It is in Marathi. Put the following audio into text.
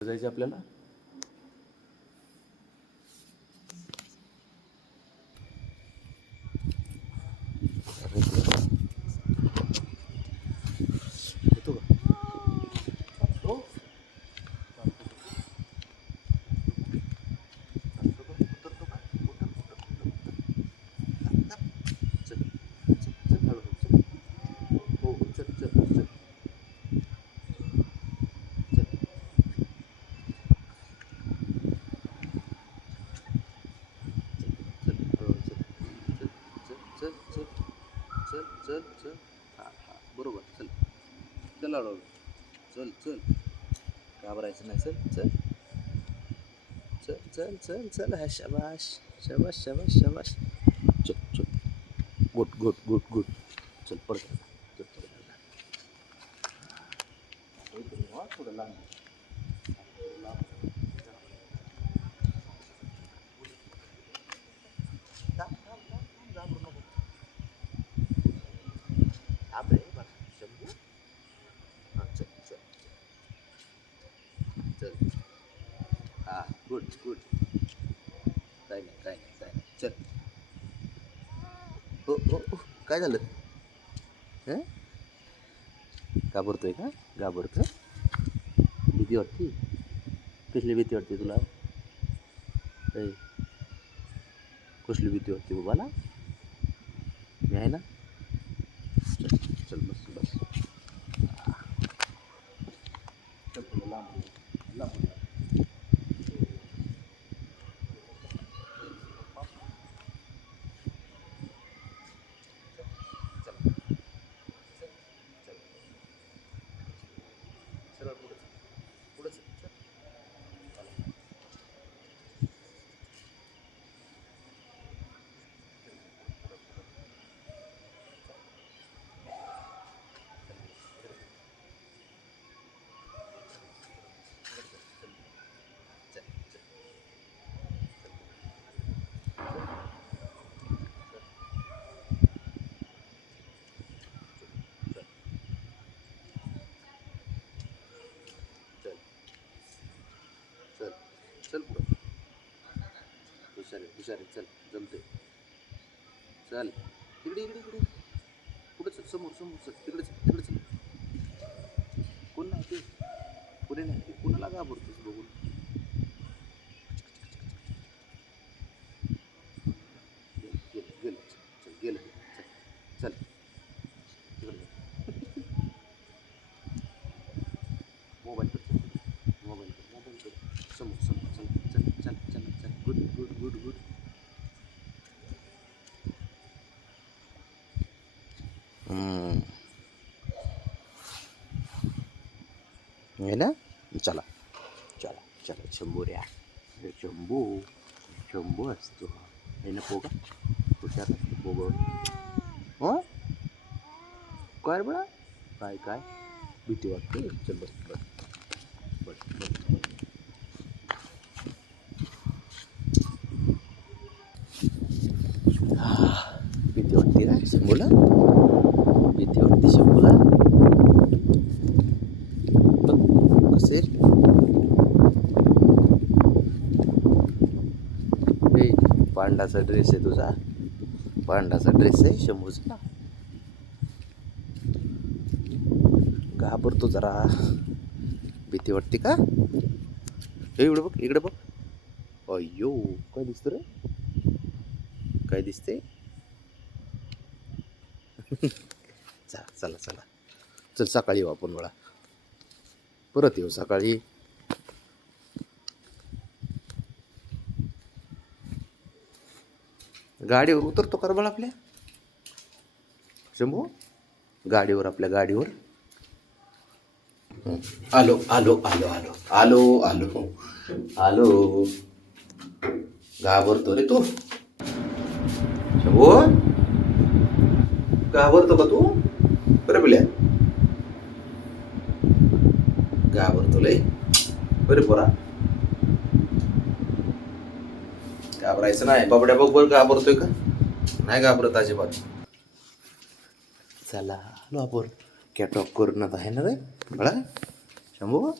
जायचं आपल्याला. येतो का? चल चल. हां हां बरोबर. चल चल हळूहळू. चल चल. घाबरायचं नाही. चल चल चल चल चल चल. हा शाबाश शाबाश शाबाश शाबाश. चल चल. Good good good good. चल पडत चल पडत थोडं लांब. घाबरू नको. घाबरे बघा शंभू. हां चल चल चल. हां गुड गुड. काय नाही काय नाही काय नाही. चल. हो हो हो. काय झालं? हं? घाबरतोय का? घाबरतोय? भीती वाटते? कसली भीती वाटते तुला? ए, कसली भीती वाटते बाबाला? मी आहे ना. चल चल बस बस. चल थोडं लांब लांब. सरळ पुढं पुढं चल. चल चल पुढं. हुशार आहे हुशार आहे. चल जमते. चल इकडे इकडे इकडे. पुढे चल. समोर समोर चल. तिकडे चल तिकडे चल. कोण नाही ते. कोणी नाही ते. कोणाला घाबरतोस बघून? गेलं गेलं गेलं. चल गेलं. चल चल तिकडे. मोबाईल कर. मोबाईल कर मोबाईल कर. समोर समोर चल चल चल चल चल. Good good good good. है ना. चला चला चला. शंभू रे. शंभू शंभू असतो हे ना. पोगा हुशार असतो पोग. हो काय बळा. काय काय भीती वाटते? चल बस बस बस बस. भीती वाटते का शंभूला? भीती वाटते शंभूला? कसे पांडाचा ड्रेस आहे तुझा? पांडाचा ड्रेस आहे शंभूचा? घाबरतो जरा. भीती वाटते का? हे इकडे बघ इकडे बघ. अय्यो काय दिसतं रे? काय दिसते? चला चला. चल सकाळी येऊ आपण बळा. परत येऊ सकाळी. गाडीवर उतरतो कर बळा आपल्या शंभू. गाडीवर आपल्या गाडीवर. आलो आलो आलो आलो आलो आलो आलो. घाबरतो रे तू शंभू? घाबरतो का तू? बरं पिल्या. घाबरतो लय. बरे पोरा. घाबरायचं नाही. बाबड्या बघ बरं घाबरतोय का? नाही घाबरत अजिबात. चला आलो आपण. कॅटवॉक करून आता आहे ना रे बळा शंभू.